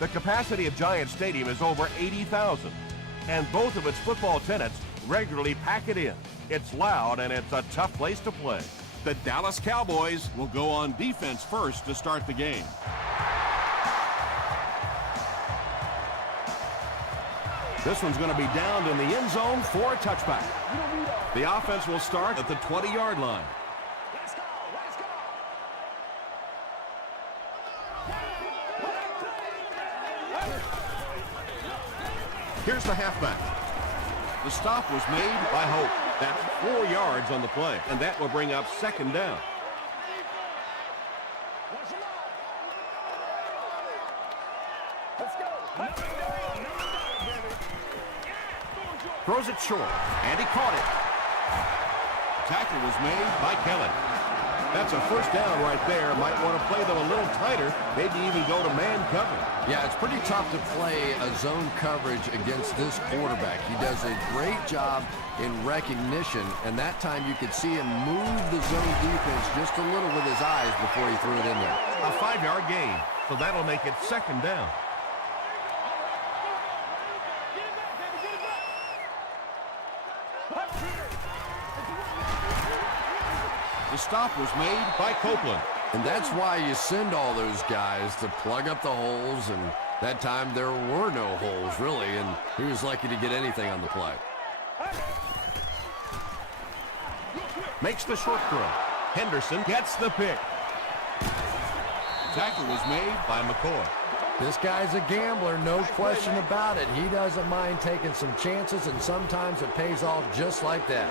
The capacity of Giant Stadium is over 80,000, and both of its football tenants regularly pack it in. It's loud, and it's a tough place to play. The Dallas Cowboys will go on defense first to start the game. This one's going to be downed in the end zone for a touchback. The offense will start at the 20-yard line. Here's the halfback. The stop was made by Hope. That's 4 yards on the play, and that will bring up second down. Throws it short, and he caught it. Tackle was made by Kelly. That's a first down right there. Might want to play them a little tighter, maybe even go to man cover. Yeah, it's pretty tough to play a zone coverage against this quarterback. He does a great job in recognition, and that time you could see him move the zone defense just a little with his eyes before he threw it in there. A 5-yard gain, so that'll make it second down. The stop was made by Copeland. And that's why you send all those guys to plug up the holes, and that time there were no holes, really, and he was lucky to get anything on the play. Makes the short throw. Henderson gets the pick. Tackle was made by McCoy. This guy's a gambler, no question about it. He doesn't mind taking some chances, and sometimes it pays off just like that.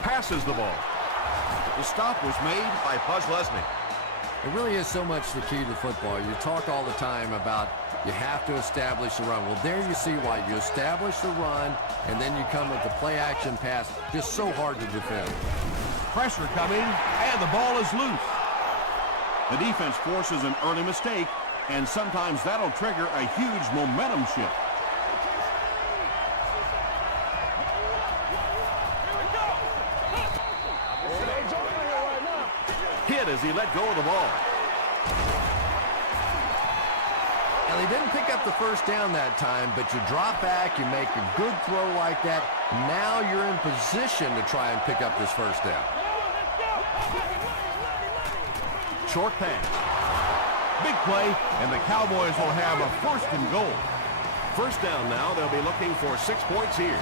Passes the ball. The stop was made by Buzz Lesney. It really is so much the key to football. You talk all the time about you have to establish the run. Well, there you see why. You establish the run, and then you come with the play-action pass. Just so hard to defend. Pressure coming, and the ball is loose. The defense forces an early mistake, and sometimes that'll trigger a huge momentum shift. Hit as he let go of the ball. Now, they didn't pick up the first down that time, but you drop back, you make a good throw like that. Now you're in position to try and pick up this first down. Short pass. Big play, and the Cowboys will have a first and goal. First down now, they'll be looking for 6 points here.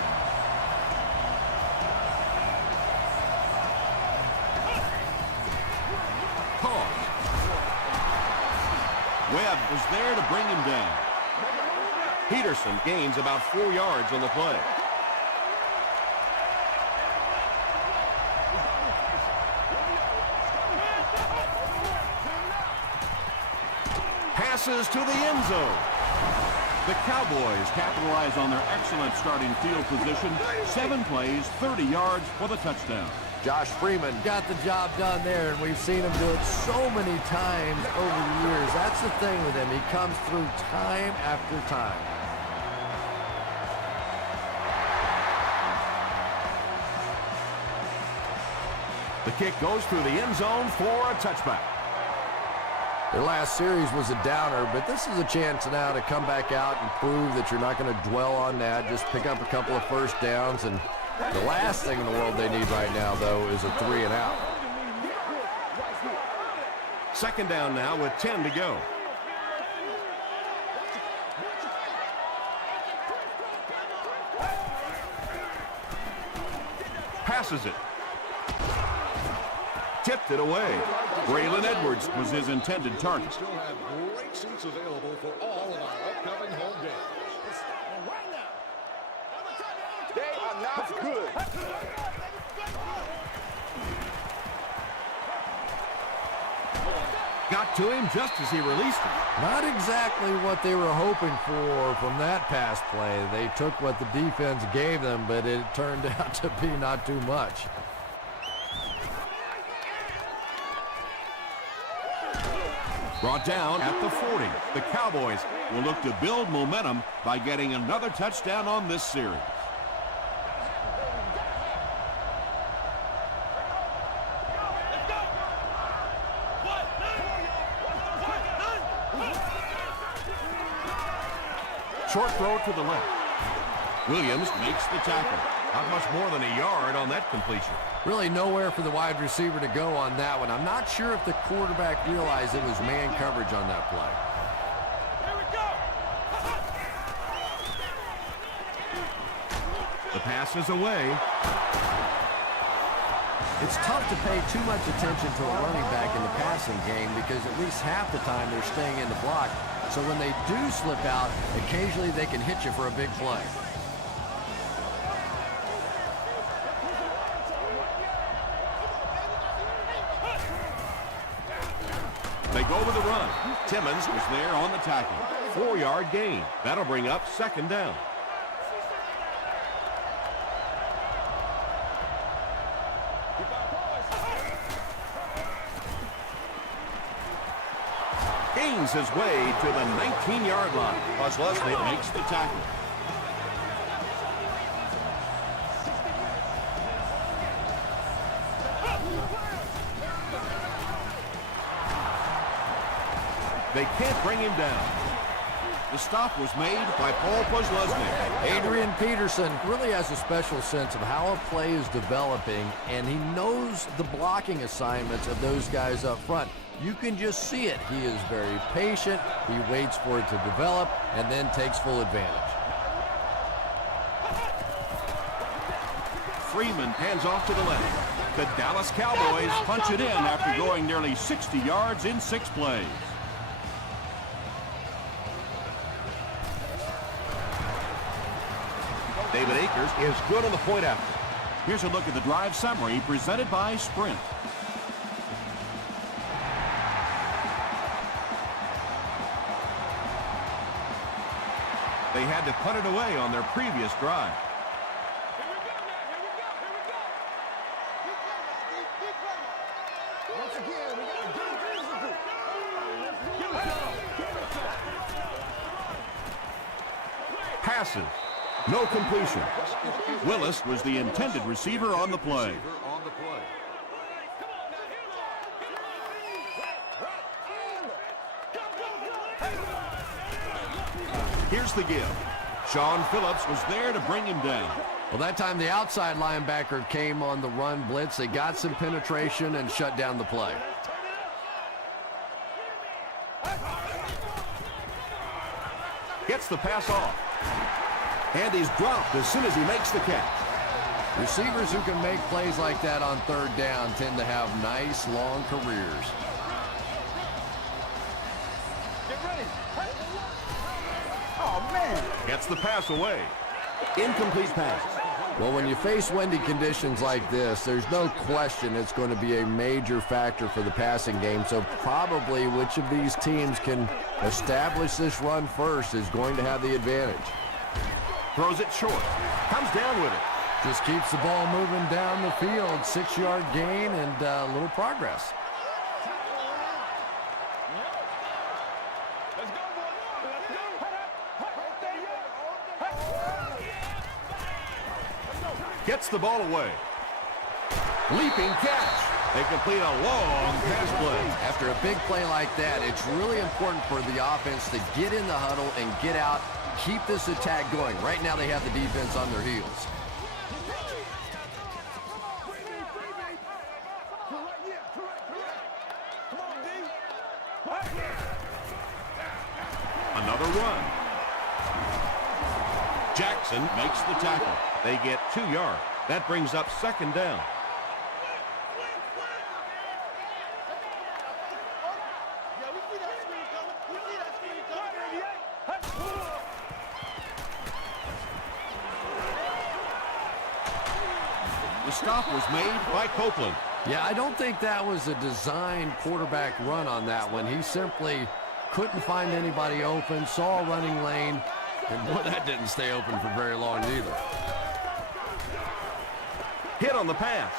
Webb was there to bring him down. Peterson gains about 4 yards on the play. Passes to the end zone. The Cowboys capitalize on their excellent starting field position. 7 plays, 30 yards for the touchdown. Josh Freeman got the job done there, and we've seen him do it so many times over the years. That's the thing with him. He comes through time after time. The kick goes through the end zone for a touchback. Their last series was a downer, but this is a chance now to come back out and prove that you're not going to dwell on that. Just pick up a couple of first downs, and the last thing in the world they need right now, though, is a 3 and out. Second down now with 10 to go. Passes it. Tipped it away. Braylon Edwards was his intended target. Still have great seats available for all of our upcoming home games. They are not good. Got to him just as he released it. Not exactly what they were hoping for from that pass play. They took what the defense gave them, but it turned out to be not too much. Brought down at the 40. The Cowboys will look to build momentum by getting another touchdown on this series. Short throw to the left. Williams makes the tackle. Not much more than a yard on that completion. Really nowhere for the wide receiver to go on that one. I'm not sure if the quarterback realized it was man coverage on that play. The pass is away. It's tough to pay too much attention to a running back in the passing game because at least half the time they're staying in the block. So when they do slip out, occasionally they can hit you for a big play. They go with the run. Timmons was there on the tackle. 4-yard gain. That'll bring up second down. Gains his way to the 19-yard line. Buzz Leslie makes the tackle. They can't bring him down. The stop was made by Paul Posluszny. Adrian Peterson really has a special sense of how a play is developing, and he knows the blocking assignments of those guys up front. You can just see it. He is very patient. He waits for it to develop and then takes full advantage. Freeman hands off to the left. The Dallas Cowboys punch it in after going nearly 60 yards in 6 plays. David Akers is good on the point after. Here's a look at the drive summary presented by Sprint. They had to punt it away on their previous drive. Passes. No completion. Willis was the intended receiver on the play. Here's the give. Sean Phillips was there to bring him down. Well, that time the outside linebacker came on the run blitz. They got some penetration and shut down the play. Gets the pass off. And he's dropped as soon as he makes the catch. Receivers who can make plays like that on third down tend to have nice, long careers. Oh, man. Gets the pass away. Incomplete pass. Well, when you face windy conditions like this, there's no question it's going to be a major factor for the passing game. So probably which of these teams can establish this run first is going to have the advantage. Throws it short. Comes down with it. Just keeps the ball moving down the field. 6-yard gain and a little progress. Gets the ball away. Leaping catch. They complete a long pass play. After a big play like that, it's really important for the offense to get in the huddle and get out, keep this attack going. Right now they have the defense on their heels. Another run. Jackson makes the tackle. They get 2 yards. That brings up second down. The stop was made by Copeland. Yeah, I don't think that was a designed quarterback run on that one. He simply couldn't find anybody open, saw a running lane, and boy, that didn't stay open for very long either. Hit on the pass.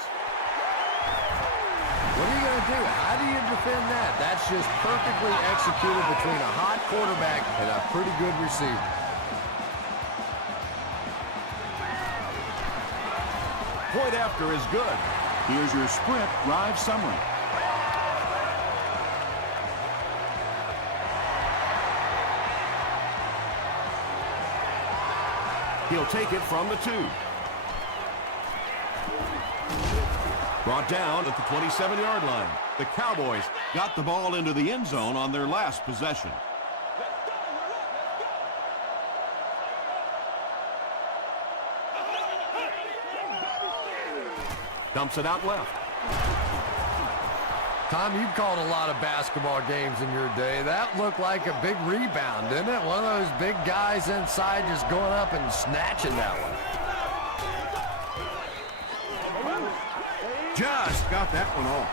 What are you going to do? How do you defend that? That's just perfectly executed between a hot quarterback and a pretty good receiver. Point after is good. Here's your Sprint drive summary. He'll take it from the 2. Brought down at the 27-yard line. The Cowboys got the ball into the end zone on their last possession. Dumps it out left. Tom, you've called a lot of basketball games in your day. That looked like a big rebound, didn't it? One of those big guys inside just going up and snatching that one. Just got that one off.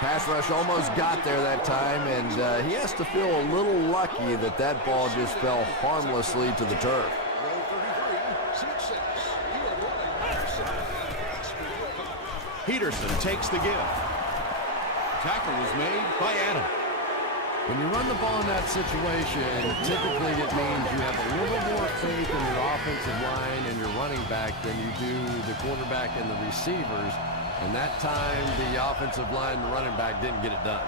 Pass rush almost got there that time, and he has to feel a little lucky that that ball just fell harmlessly to the turf. Peterson takes the give. Tackle was made by Adam. When you run the ball in that situation, typically it means you have a little more faith in your offensive line and your running back than you do the quarterback and the receivers. And that time, the offensive line and the running back didn't get it done.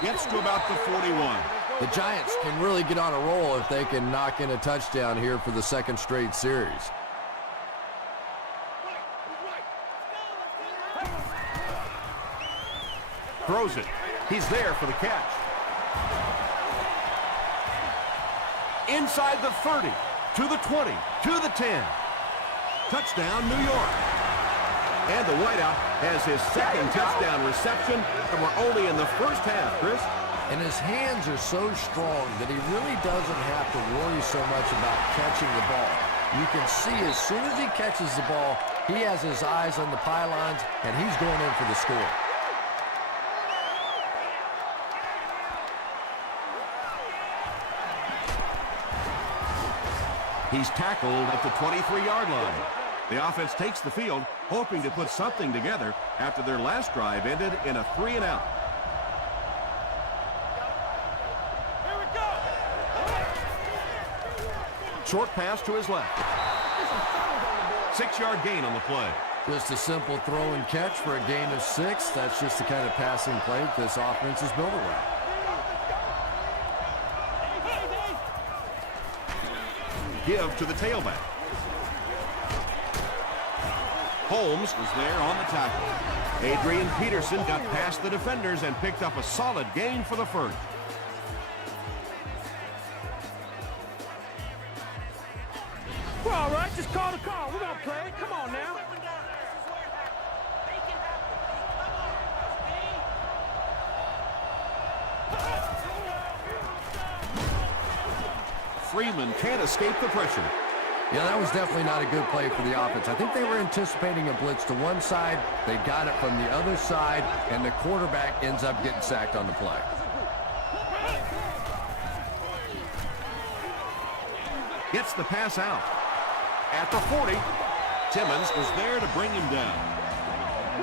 Gets to about the 41. The Giants can really get on a roll if they can knock in a touchdown here for the second straight series. Throws it. He's there for the catch. Inside the 30, to the 20, to the 10. Touchdown, New York. And the wideout has his second touchdown reception, and we're only in the first half, Chris. And his hands are so strong that he really doesn't have to worry so much about catching the ball. You can see as soon as he catches the ball, he has his eyes on the pylons, and he's going in for the score. He's tackled at the 23-yard line. The offense takes the field, hoping to put something together after their last drive ended in a 3-and-out. Here we go. Short pass to his left. 6-yard gain on the play. Just a simple throw and catch for a gain of 6. That's just the kind of passing play this offense is built around. Give to the tailback. Holmes was there on the tackle. Adrian Peterson got past the defenders and picked up a solid gain for the first. We're all right. Just call the call. We're going to play. Come on now. Freeman can't escape the pressure. Yeah, that was definitely not a good play for the offense. I think they were anticipating a blitz to one side. They got it from the other side, and the quarterback ends up getting sacked on the play. Gets the pass out. At the 40, Timmons was there to bring him down.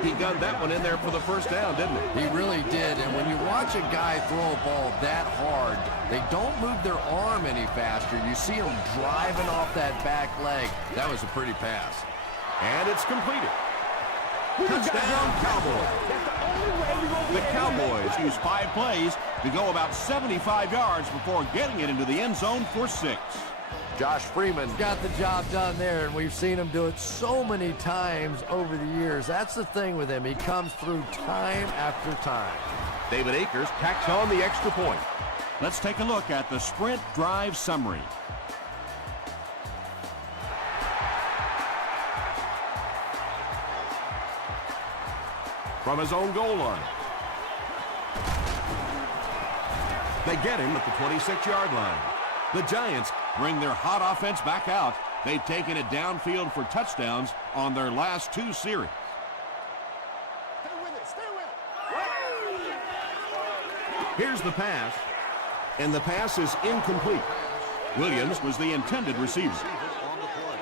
He gunned that one in there for the first down, didn't he? He really did, and when you watch a guy throw a ball that hard, they don't move their arm any faster. You see him driving off that back leg. That was a pretty pass. And it's completed. Touchdown, Cowboys. The Cowboys use 5 plays to go about 75 yards before getting it into the end zone for 6. Josh Freeman got the job done there, and we've seen him do it so many times over the years. That's the thing with him. He comes through time after time. David Akers tacks on the extra point. Let's take a look at the sprint drive summary. From his own goal line. They get him at the 26-yard line. The Giants bring their hot offense back out. They've taken it downfield for touchdowns on their last 2 series. Stay with it. Stay with it. Here's the pass, and the pass is incomplete. Williams was the intended receiver. On the play.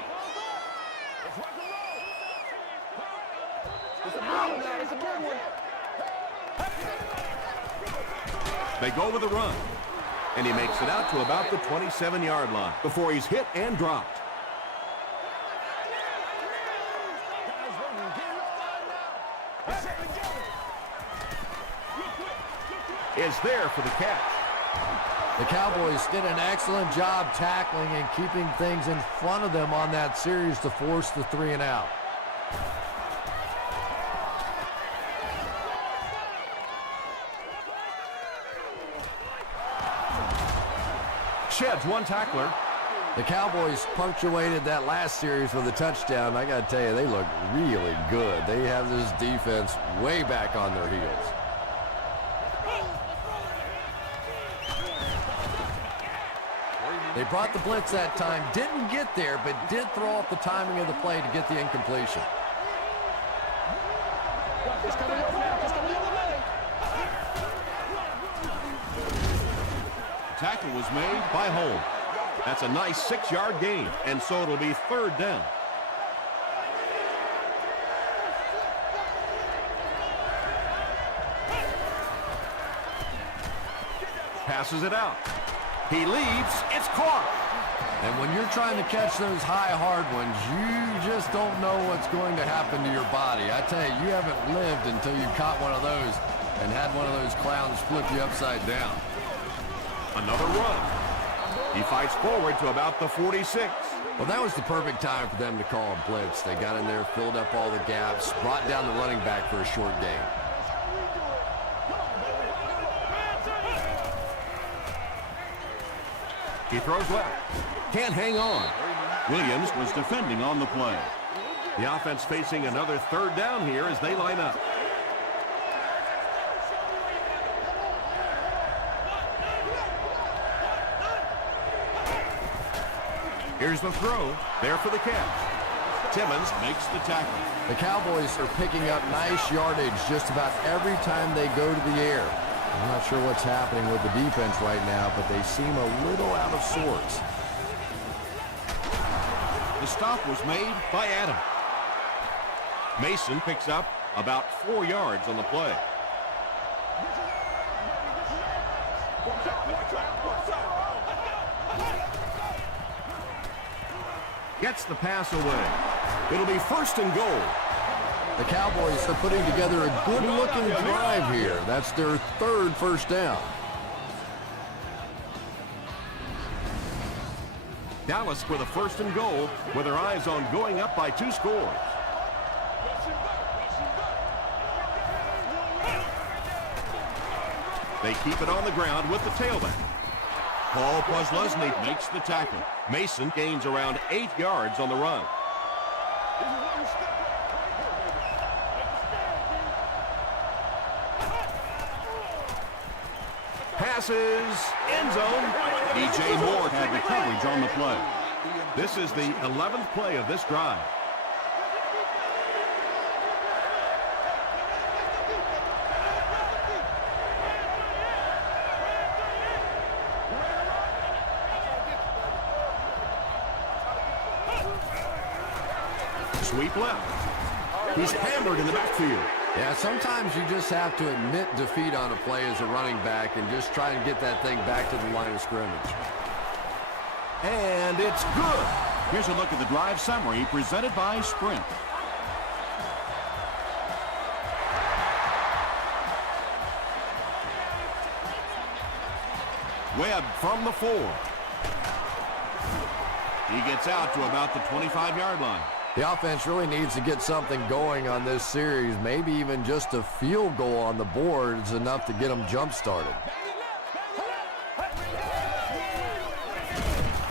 It's a good one. They go with a run, and he makes it out to about the 27-yard line before he's hit and dropped. is there for the catch. The Cowboys did an excellent job tackling and keeping things in front of them on that series to force the 3 and out. Sheds one tackler. The Cowboys punctuated that last series with a touchdown. I got to tell you, they look really good. They have this defense way back on their heels. They brought the blitz that time, didn't get there, but did throw off the timing of the play to get the incompletion. Tackle was made by Holmes. That's a nice 6-yard gain, and so it'll be 3rd down. Passes it out. He leaves. It's caught. And when you're trying to catch those high, hard ones, you just don't know what's going to happen to your body. I tell you, you haven't lived until you caught one of those and had one of those clowns flip you upside down. Another run. He fights forward to about the 46. Well, that was the perfect time for them to call a blitz. They got in there, filled up all the gaps, brought down the running back for a short gain. He throws left. Can't hang on. Williams was defending on the play. The offense facing another 3rd down here as they line up. Here's the throw. There for the catch. Timmons makes the tackle. The Cowboys are picking up nice yardage just about every time they go to the air. I'm not sure what's happening with the defense right now, but they seem a little out of sorts. The stop was made by Adam. Mason picks up about 4 yards on the play. Gets the pass away. It'll be 1st and goal. The Cowboys are putting together a good-looking drive here. That's their 3rd first down. Dallas with a 1st and goal with their eyes on going up by 2 scores. They keep it on the ground with the tailback. Paul Posluszny makes the tackle. Mason gains around 8 yards on the run. Passes, end zone. DJ Moore had the coverage on the play. This is the 11th play of this drive. Sweep left. He's hammered in the backfield. Yeah, sometimes you just have to admit defeat on a play as a running back and just try and get that thing back to the line of scrimmage. And it's good. Here's a look at the drive summary presented by Sprint. Webb from the 4. He gets out to about the 25-yard line. The offense really needs to get something going on this series. Maybe even just a field goal on the board is enough to get them jump-started.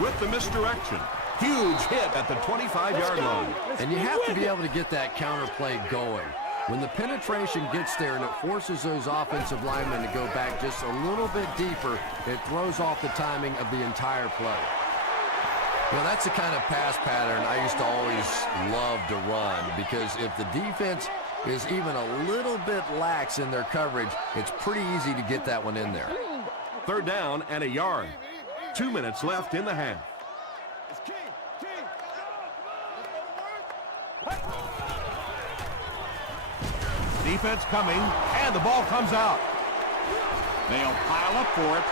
With the misdirection. Huge hit at the 25-yard line. And you have to be able to get that counter play going. When the penetration gets there and it forces those offensive linemen to go back just a little bit deeper, it throws off the timing of the entire play. Well, that's the kind of pass pattern I used to always love to run, because if the defense is even a little bit lax in their coverage, it's pretty easy to get that one in there. 3rd down and a yard. 2 minutes left in the half. Defense coming, and the ball comes out. They'll pile up for it.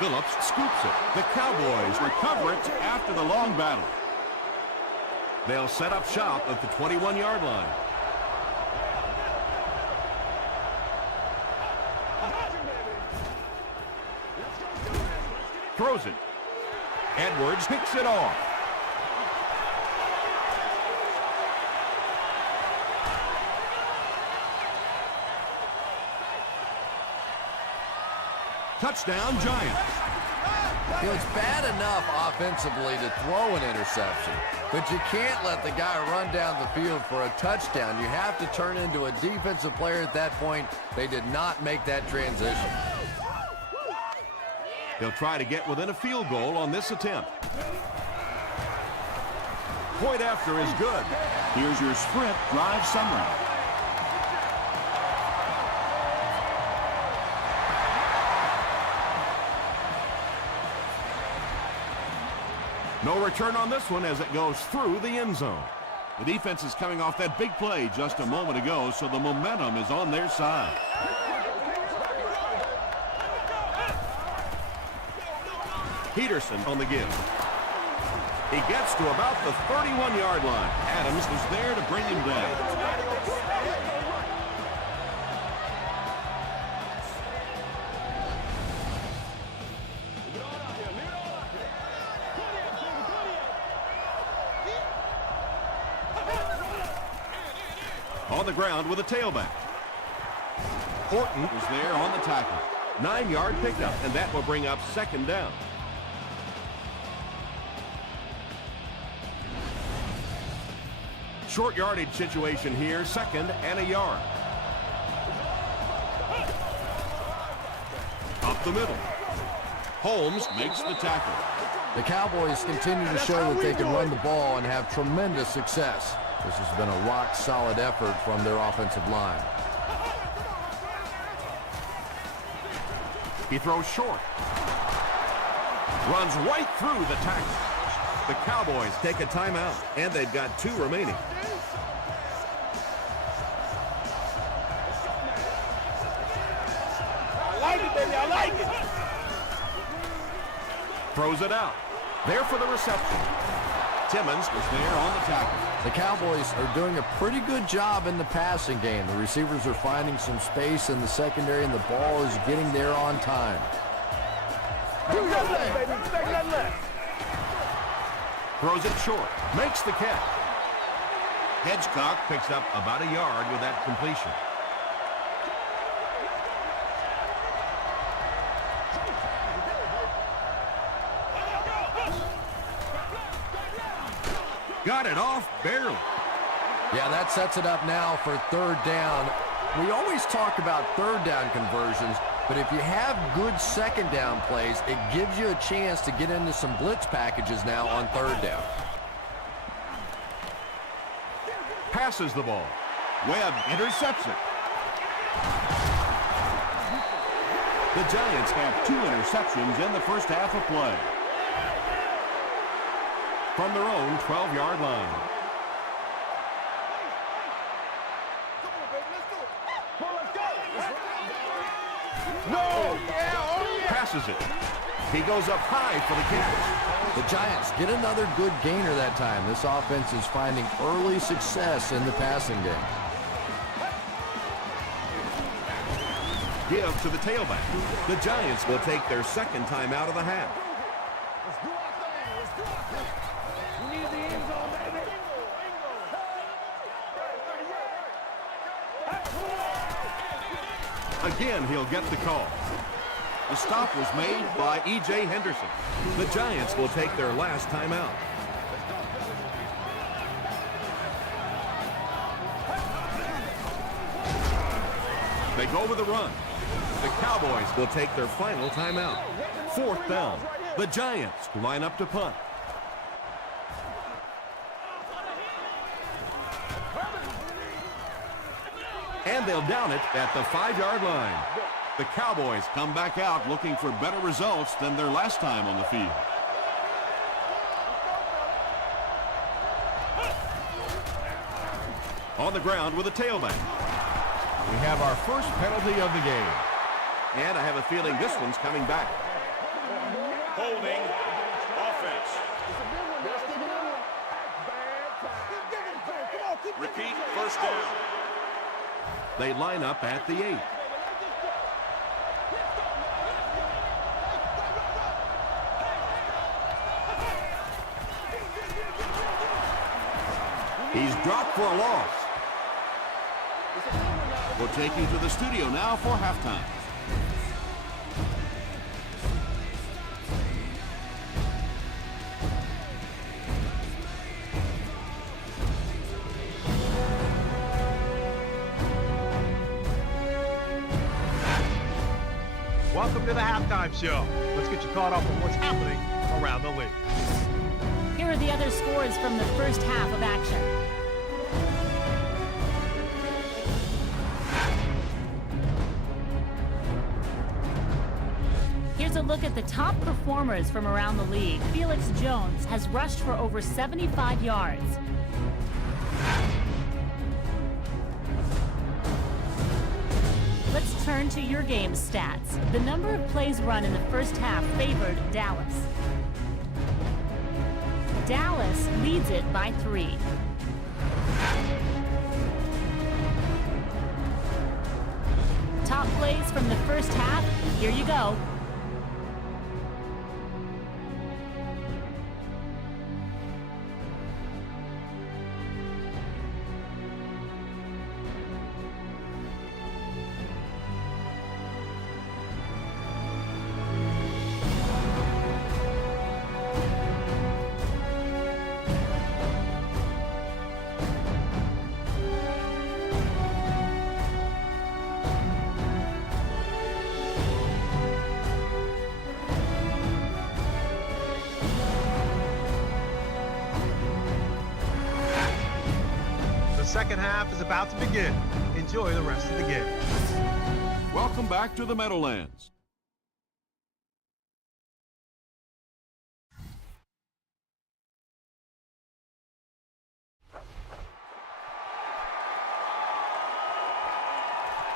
Phillips scoops it. The Cowboys recover it after the long battle. They'll set up shop at the 21-yard line. Throws it. Edwards picks it off. Touchdown, Giants. You know, it's bad enough offensively to throw an interception, but you can't let the guy run down the field for a touchdown. You have to turn into a defensive player at that point. They did not make that transition. They'll try to get within a field goal on this attempt. Point after is good. Here's your sprint drive summary. No return on this one as it goes through the end zone. The defense is coming off that big play just a moment ago, so the momentum is on their side. Peterson on the give. He gets to about the 31-yard line. Adams is there to bring him down. On the ground with a tailback. Horton is there on the tackle. 9-yard pickup, and that will bring up second down. Short yardage situation here, second and a yard. Up the middle. Holmes makes the tackle. The Cowboys continue to show that they can run the ball and have tremendous success. This has been a rock-solid effort from their offensive line. He throws short. Runs right through the tackle. The Cowboys take a timeout, and they've got 2 remaining. I like it, baby. I like it. Throws it out. There for the reception. Timmons was there on the tackle. The Cowboys are doing a pretty good job in the passing game. The receivers are finding some space in the secondary, and the ball is getting there on time. Throws it short. Makes the catch. Hedgecock picks up about a yard with that completion. Got it off barely. Yeah, that sets it up now for third down. We always talk about third down conversions, but if you have good second down plays, it gives you a chance to get into some blitz packages now on third down. Passes the ball. Webb intercepts it. The Giants have 2 interceptions in the first half of play. From their own 12-yard line. Passes it. He goes up high for the catch. The Giants get another good gainer that time. This offense is finding early success in the passing game. Give to the tailback. The Giants will take their second time out of the half. Again, he'll get the call. The stop was made by E.J. Henderson. The Giants will take their last timeout. They go with a run. The Cowboys will take their final timeout. 4th down. The Giants line up to punt. And they'll down it at the 5-yard line. The Cowboys come back out looking for better results than their last time on the field. On the ground with a tailback. We have our first penalty of the game. And I have a feeling this one's coming back. Holding offense. Repeat, first down. They line up at the 8. He's dropped for a loss. We'll take you to the studio now for halftime. Welcome to the halftime show. Let's get you caught up on what's happening around the league. Here are the other scores from the first half of action. Here's a look at the top performers from around the league. Felix Jones has rushed for over 75 yards. Let's turn to your game stats. The number of plays run in the first half favored Dallas. Dallas leads it by 3. Top plays from the first half, here you go. Second half is about to begin. Enjoy the rest of the game. Welcome back to the Meadowlands.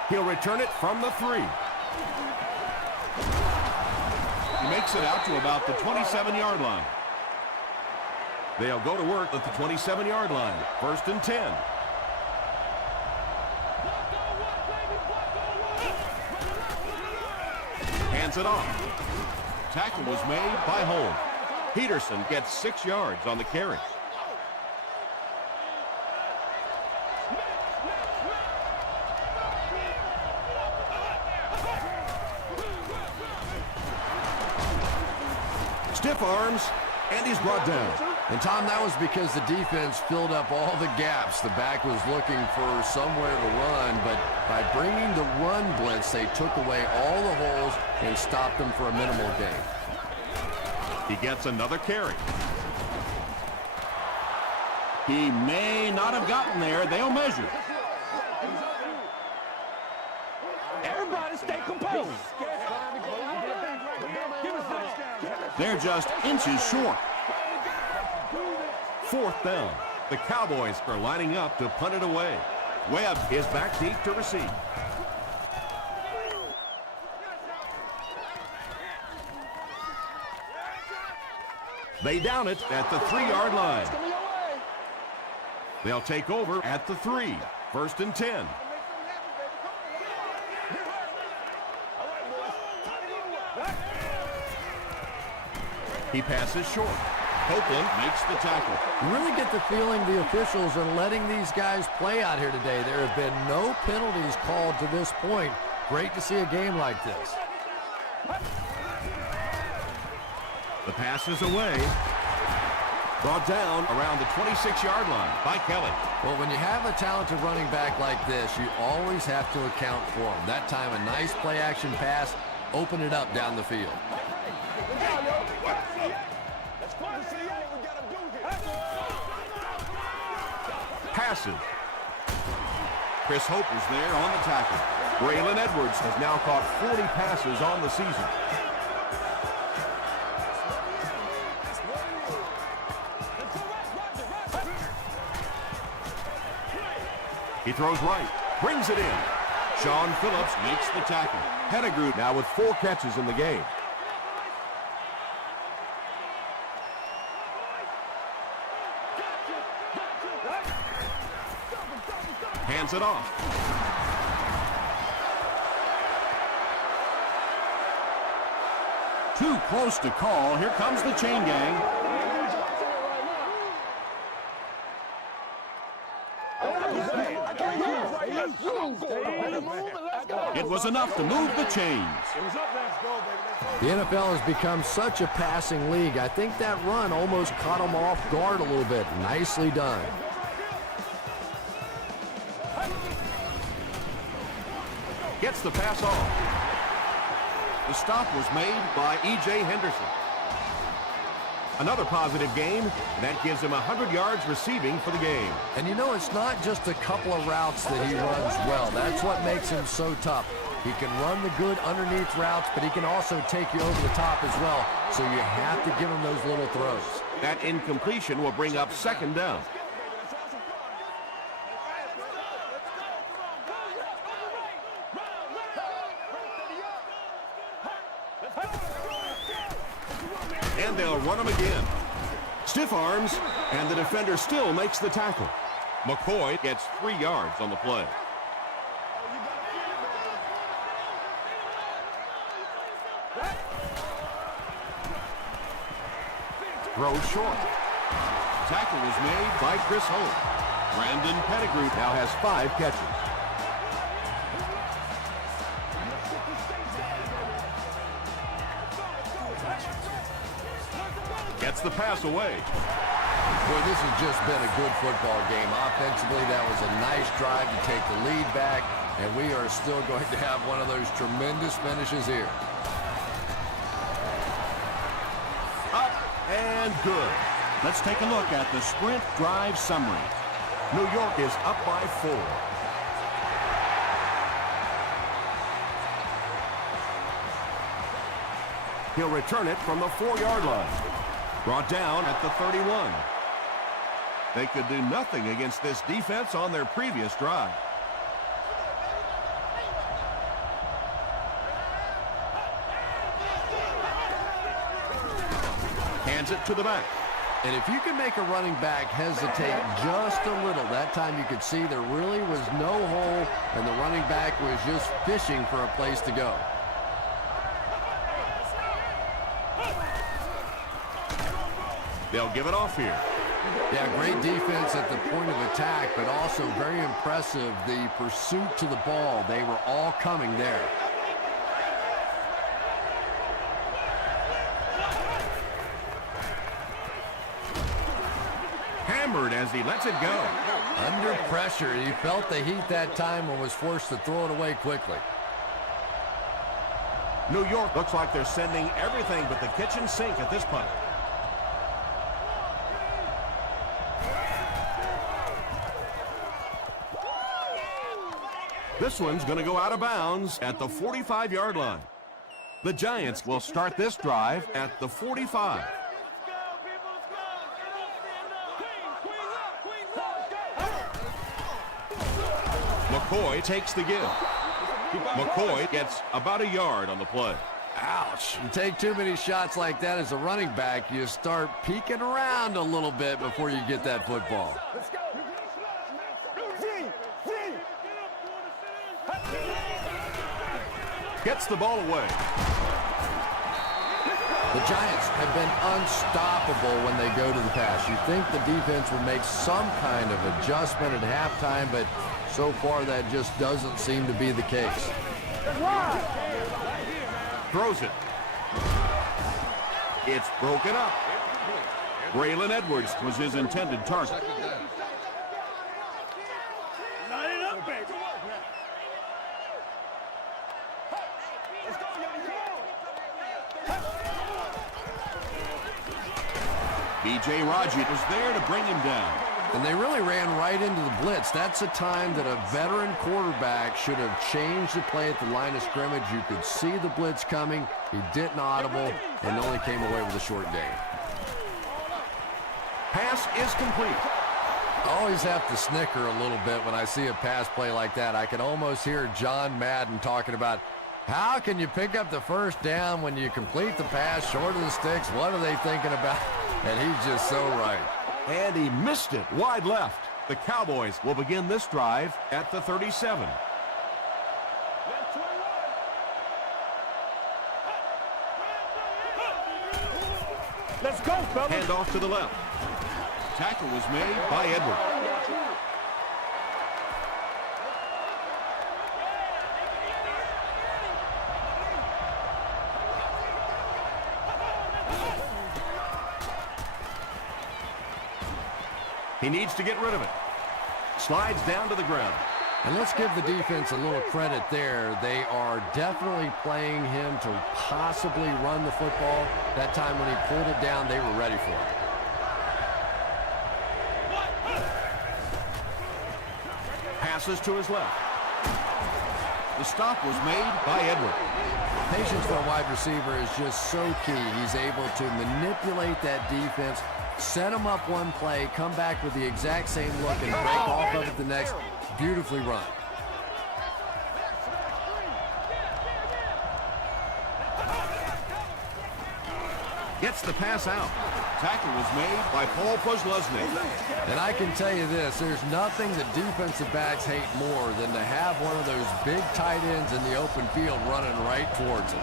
He'll return it from the 3. He makes it out to about the 27-yard line. They'll go to work at the 27-yard line. First and 10. Hands it off. Tackle was made by Holmes. Peterson gets 6 yards on the carry. Stiff arms, and he's brought down. And, Tom, that was because the defense filled up all the gaps. The back was looking for somewhere to run, but by bringing the run blitz, they took away all the holes and stopped them for a minimal gain. He gets another carry. He may not have gotten there. They'll measure. Everybody stay composed. They're just inches short. Fourth down. The Cowboys are lining up to punt it away. Webb is back deep to receive. They down it at the 3-yard line. They'll take over at the 3. First and 10. He passes short. Copeland makes the tackle. You really get the feeling the officials are letting these guys play out here today. There have been no penalties called to this point. Great to see a game like this. The pass is away. Brought down around the 26-yard line by Kelly. Well, when you have a talented running back like this, you always have to account for him. That time, a nice play-action pass, open it up down the field. Passes. Chris Hope was there on the tackle. Braylon Edwards has now caught 40 passes on the season. He throws right, brings it in. Sean Phillips makes the tackle. Pettigrew now with 4 catches in the game. Hands it off. Too close to call. Here comes the chain gang. It was enough to move the chains. The NFL has become such a passing league. I think that run almost caught them off guard a little bit. Nicely done. Gets the pass off. The stop was made by E.J. Henderson. Another positive game. That gives him 100 yards receiving for the game. And you know, it's not just a couple of routes that he runs well. That's what makes him so tough. He can run the good underneath routes, but he can also take you over the top as well. So you have to give him those little throws. That incompletion will bring up second down. And they'll run him again. Stiff arms, and the defender still makes the tackle. McCoy gets 3 yards on the play. Throw short. Tackle was made by Chris Holt. Brandon Pettigrew now has 5 catches. Gets the pass away. Boy, this has just been a good football game. Offensively, that was a nice drive to take the lead back, and we are still going to have one of those tremendous finishes here. Up and good. Let's take a look at the sprint drive summary. New York is up by 4. He'll return it from the 4-yard line. Brought down at the 31. They could do nothing against this defense on their previous drive. Hands it to the back. And if you can make a running back hesitate just a little, that time you could see there really was no hole, and the running back was just fishing for a place to go. They'll give it off here. Yeah, great defense at the point of attack, but also very impressive the pursuit to the ball. They were all coming there. Hammered as he lets it go. Under pressure, he felt the heat that time and was forced to throw it away quickly. New York looks like they're sending everything but the kitchen sink at this point. This one's going to go out of bounds at the 45-yard line. The Giants will start this drive at the 45. McCoy takes the give. McCoy gets about a yard on the play. Ouch. You take too many shots like that as a running back, you start peeking around a little bit before you get that football. Let's go. Gets the ball away. The Giants have been unstoppable when they go to the pass. You think the defense would make some kind of adjustment at halftime, but so far that just doesn't seem to be the case. Throws it. It's broken up. Braylon Edwards was his intended target. B.J. Raji was there to bring him down. And they really ran right into the blitz. That's a time that a veteran quarterback should have changed the play at the line of scrimmage. You could see the blitz coming. He didn't audible and only came away with a short gain. Pass is complete. I always have to snicker a little bit when I see a pass play like that. I can almost hear John Madden talking about, how can you pick up the first down when you complete the pass short of the sticks? What are they thinking about? And he's just so right. And he missed it wide left. The Cowboys will begin this drive at the 37. Let's go, fellas. Hand off to the left. Tackle was made by Edwards. He needs to get rid of it. Slides down to the ground. And let's give the defense a little credit there. They are definitely playing him to possibly run the football. That time when he pulled it down, they were ready for it. Passes to his left. The stop was made by Edwards. Patience for a wide receiver is just so key. He's able to manipulate that defense, set them up one play, come back with the exact same look, and break off of it the next. Beautifully run. Gets the pass out. Tackle was made by Paul Posluszny. And I can tell you this, there's nothing the defensive backs hate more than to have one of those big tight ends in the open field running right towards them.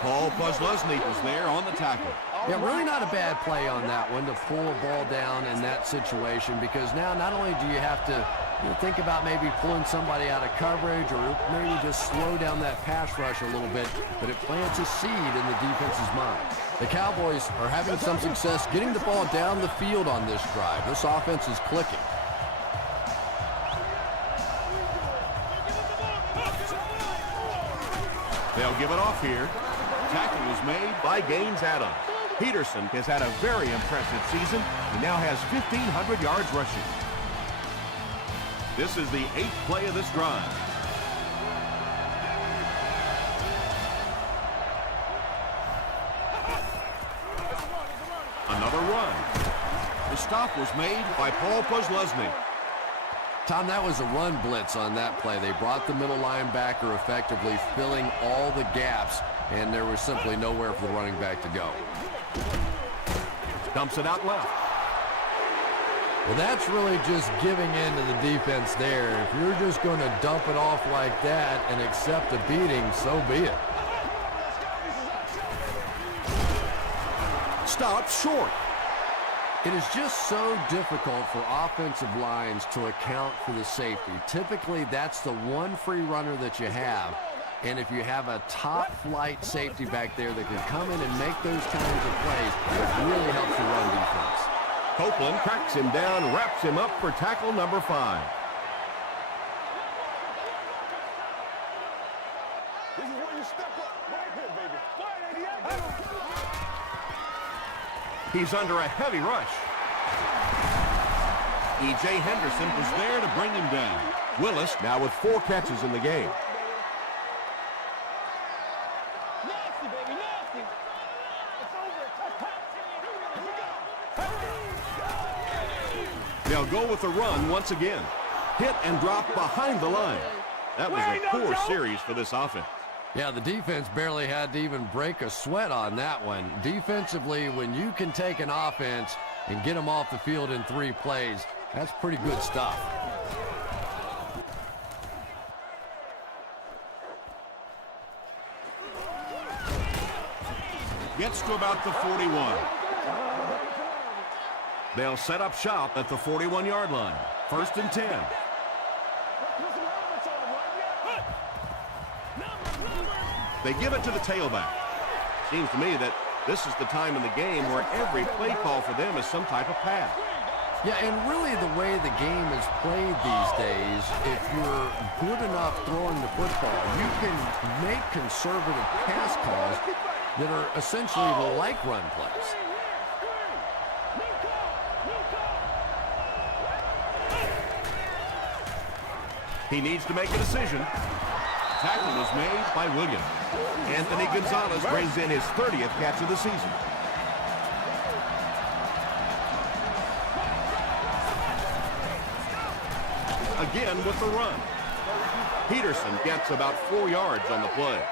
Paul Posluszny was there on the tackle. Yeah, really not a bad play on that one to pull a ball down in that situation, because now not only do you have to think about maybe pulling somebody out of coverage or maybe just slow down that pass rush a little bit, but it plants a seed in the defense's mind. The Cowboys are having some success getting the ball down the field on this drive. This offense is clicking. They'll give it off here. Tackle was made by Gaines Adams. Peterson has had a very impressive season. He now has 1,500 yards rushing. This is the 8th play of this drive. Another run. The stop was made by Paul Posluszny. Tom, that was a run blitz on that play. They brought the middle linebacker effectively filling all the gaps, and there was simply nowhere for the running back to go. Dumps it out left. Well, that's really just giving in to the defense there. If you're just going to dump it off like that and accept a beating, so be it. Stops short. It is just so difficult for offensive lines to account for the safety. Typically, that's the one free runner that you have. And if you have a top-flight safety back there that can come in and make those kinds of plays, it really helps your run defense. Copeland cracks him down, wraps him up for tackle number 5. This is where you step up. Right here, baby. He's under a heavy rush. E.J. Henderson was there to bring him down. Willis now with 4 catches in the game. Nasty, baby, nasty. It's over. They'll go with the run once again. Hit and drop behind the line. That was a poor series for this offense. Yeah, the defense barely had to even break a sweat on that one. Defensively, when you can take an offense and get them off the field in 3 plays, that's pretty good stuff. Gets to about the 41. They'll set up shop at the 41-yard line. 1st and 10. They give it to the tailback. Seems to me that this is the time in the game where every play call for them is some type of pass. Yeah, and really the way the game is played these days, if you're good enough throwing the football, you can make conservative pass calls that are essentially like run plays. He needs to make a decision. Tackle is made by Williams. Anthony Gonzalez brings in his 30th catch of the season. Again with the run. Peterson gets about 4 yards on the play.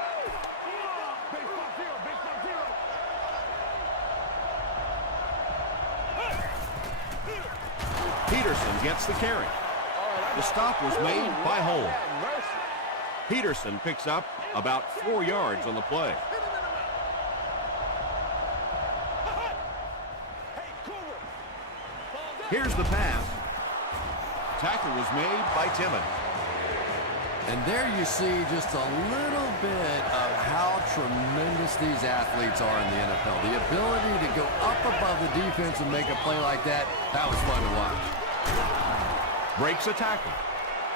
Peterson gets the carry. The stop was made by Holmes. Peterson picks up about 4 yards on the play. Here's the pass. Tackle was made by Timmons. And there you see just a little bit of how tremendous these athletes are in the NFL. The ability to go up above the defense and make a play like that, that was fun to watch. Breaks a tackle.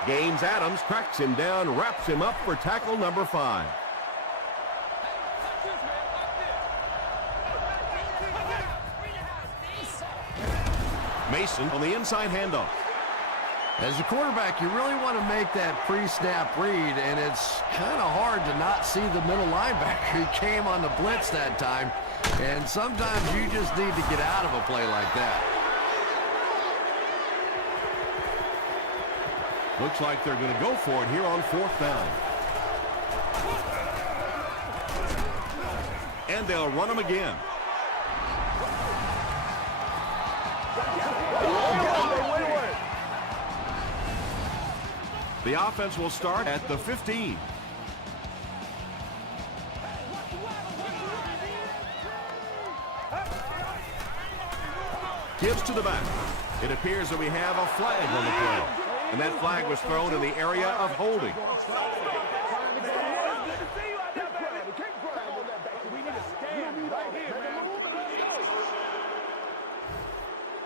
Gains Adams, cracks him down, wraps him up for tackle number 5. Mason on the inside handoff. As a quarterback, you really want to make that pre-snap read, and it's kind of hard to not see the middle linebacker. He came on the blitz that time, and sometimes you just need to get out of a play like that. Looks like they're going to go for it here on 4th down. And they'll run them again. The offense will start at the 15. Gives to the back. It appears that we have a flag on the play. And that flag was thrown in the area of holding.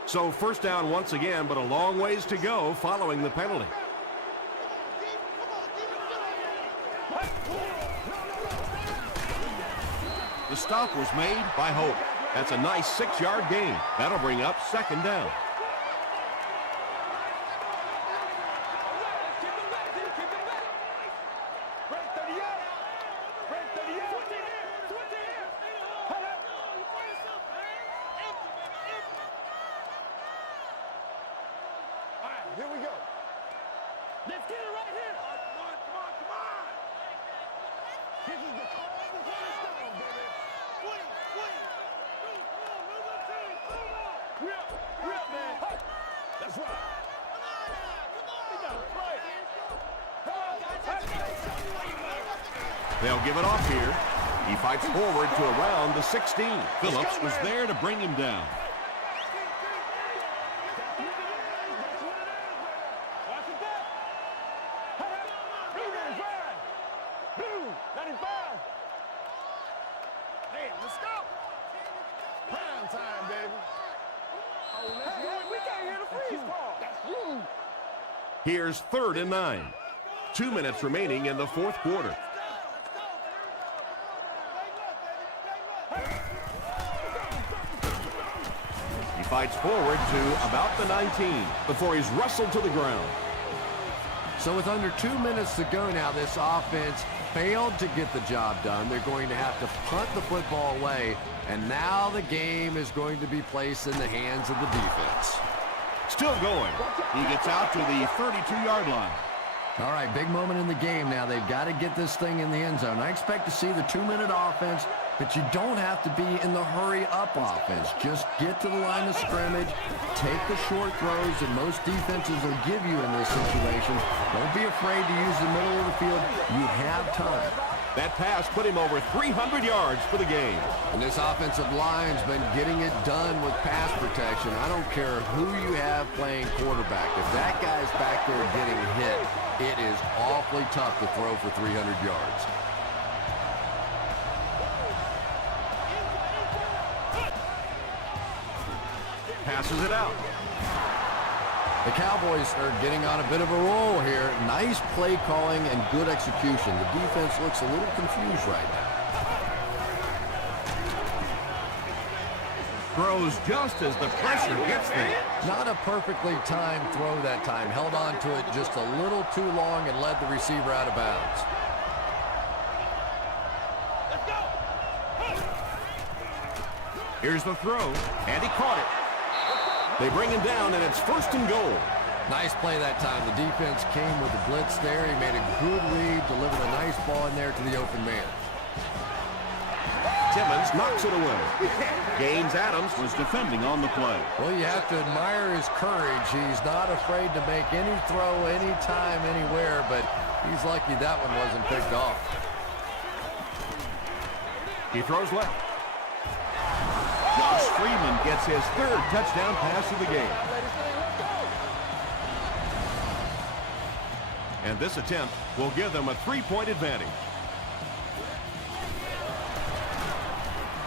So 1st down once again, but a long ways to go following the penalty. The stop was made by Hope. That's a nice 6-yard gain. That'll bring up 2nd down. Here we go. Let's get it right here. Come on. This is the call before the storm, baby. Rip, man. Hey, that's right. They'll give it off here. He fights forward to around the 16. Phillips was there to bring him down. Here's 3rd and 9. 2 minutes remaining in the 4th quarter. He fights forward to about the 19 before he's wrestled to the ground. So with under 2 minutes to go now, this offense failed to get the job done. They're going to have to punt the football away, and now the game is going to be placed in the hands of the defense. Still going. He gets out to the 32-yard line. All right, big moment in the game now. They've got to get this thing in the end zone. I expect to see the 2-minute offense, but you don't have to be in the hurry-up offense. Just get to the line of scrimmage, take the short throws that most defenses will give you in this situation. Don't be afraid to use the middle of the field. You have time. That pass put him over 300 yards for the game. And this offensive line's been getting it done with pass protection. I don't care who you have playing quarterback. If that guy's back there getting hit, it is awfully tough to throw for 300 yards. Passes it out. The Cowboys are getting on a bit of a roll here. Nice play calling and good execution. The defense looks a little confused right now. Throws just as the pressure gets there. Not a perfectly timed throw that time. Held on to it just a little too long and led the receiver out of bounds. Here's the throw, and he caught it. They bring him down, and it's 1st and goal. Nice play that time. The defense came with the blitz there. He made a good read, delivered a nice ball in there to the open man. Timmons knocks it away. Gaines Adams was defending on the play. Well, you have to admire his courage. He's not afraid to make any throw, anytime, anywhere, but he's lucky that one wasn't picked off. He throws left. Josh Freeman gets his third touchdown pass of the game. And this attempt will give them a 3-point advantage.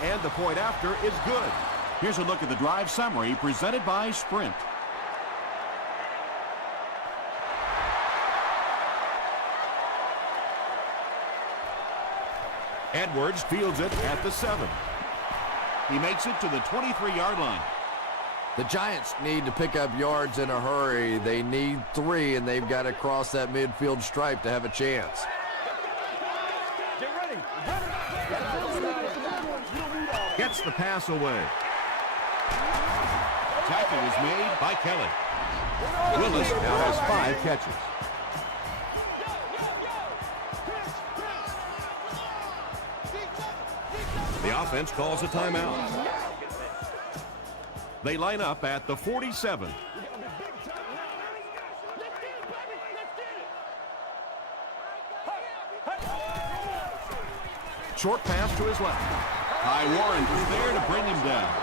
And the point after is good. Here's a look at the drive summary presented by Sprint. Edwards fields it at the 7. He makes it to the 23-yard line. The Giants need to pick up yards in a hurry. They need 3, and they've got to cross that midfield stripe to have a chance. Get ready. Gets the pass away. Tackle is made by Kelly. Willis now has 5 catches. The offense calls a timeout. They line up at the 47. Short pass to his left. Ty Warren was there to bring him down.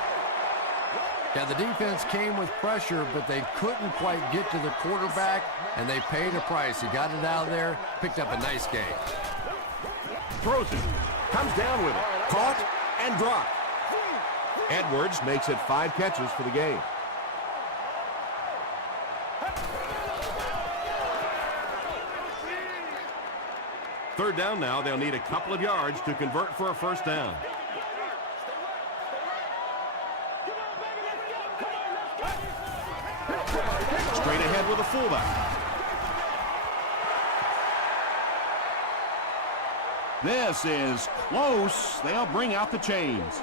Yeah, the defense came with pressure, but they couldn't quite get to the quarterback, and they paid a price. He got it out of there, picked up a nice game. Throws it. Comes down with it. Caught and dropped. Edwards makes it 5 catches for the game. Third down now. They'll need a couple of yards to convert for a first down. Straight ahead with a fullback. This is close. They'll bring out the chains.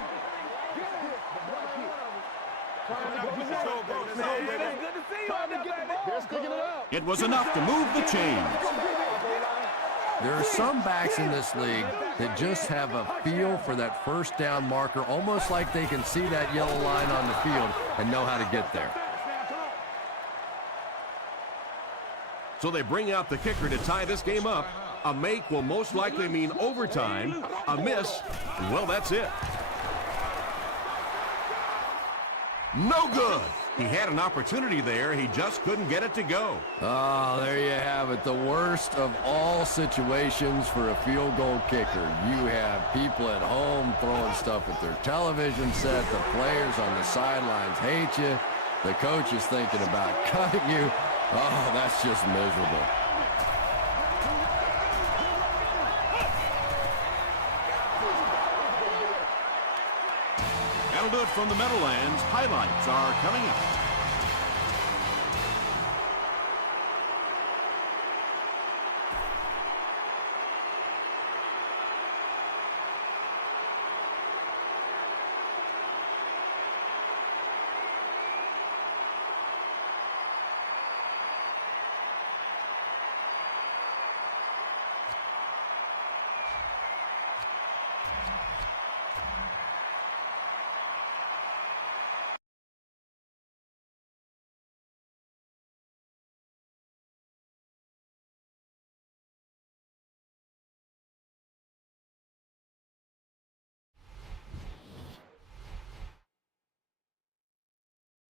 It was enough to move the chains. There are some backs in this league that just have a feel for that first down marker, almost like they can see that yellow line on the field and know how to get there. So they bring out the kicker to tie this game up. A make will most likely mean overtime. A miss, and well, that's it. No good. He had an opportunity there. He just couldn't get it to go. Oh, there you have it. The worst of all situations for a field goal kicker. You have people at home throwing stuff at their television set. The players on the sidelines hate you. The coach is thinking about cutting you. Oh, that's just miserable. That'll do it from the Meadowlands. Highlights are coming up.